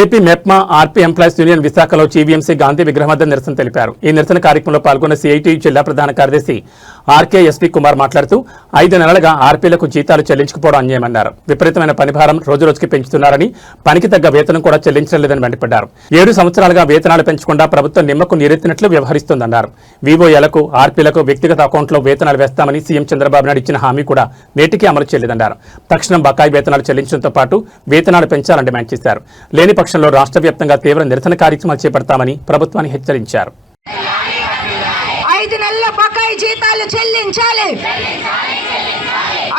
AP MEPMA RP employees union విశాఖలో GVMC Gandhi విగ్రహం వద్ద నిరసన తెలిపారు. ఈ నిరసన కార్యక్రమంలో పాల్గొన్న సిఐటియు జిల్లా ప్రధాన కార్యదర్శి ఆర్కేఎస్పీ కుమార్ మాట్లాడుతూ 5 నెలలుగా ఆర్పీలకు జీతాలు చెల్లించకపోవడం అన్యాయమన్నారు. విపరీతమైన పనిభారం రోజురోజుకి పెంచుతున్నారని, పనికి తగ్గ వేతనం కూడా చెల్లించడం లేదని మండిపడ్డారు. 7 సంవత్సరాలుగా వేతనాలు పెంచకుండా ప్రభుత్వం నిమ్మకు నీరెత్తినట్లు వ్యవహరిస్తోందన్నారు. వీవోఏలకు, ఆర్పీలకు వ్యక్తిగత అకౌంట్లో వేతనాలు వేస్తామని సీఎం చంద్రబాబు నాయుడు ఇచ్చిన హామీ కూడా నేటికీ అమలు చేయలేదన్నారు. తక్షణం బకాయి వేతనాలు చెల్లించడంతో పాటు వేతనాలు పెంచాలని డిమాండ్ చేశారు. లేని పక్షంలో రాష్ట్ర వ్యాప్తంగా తీవ్ర నిరసన కార్యక్రమాలు చేపడతామని ప్రభుత్వాన్ని హెచ్చరించారు. 5 నెలల బకాయి జీతాలు చెల్లించాలి.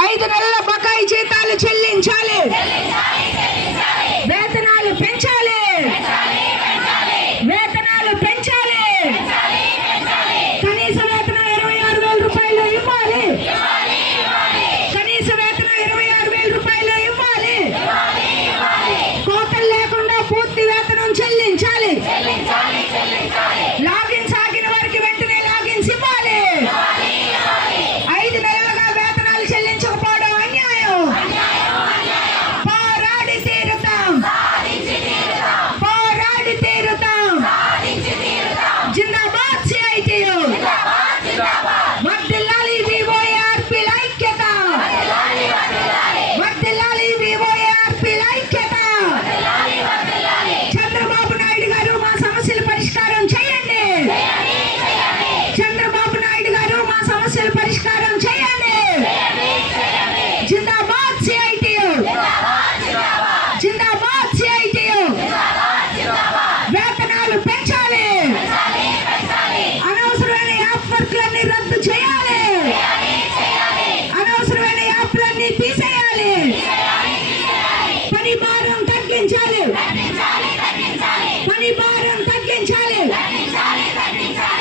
5 నెలల బకాయి జీతాలు చెల్లించాలి. వేతనాలు పెంచాలి. వేతనాలు పెంచాలి. కనీస వేతనం 26,000 రూపాయలు ఇవ్వాలి. కనీస వేతనం 26,000 రూపాయలు ఇవ్వాలి. కోతలు లేకుండా పూర్తి వేతనం చెల్లించాలి.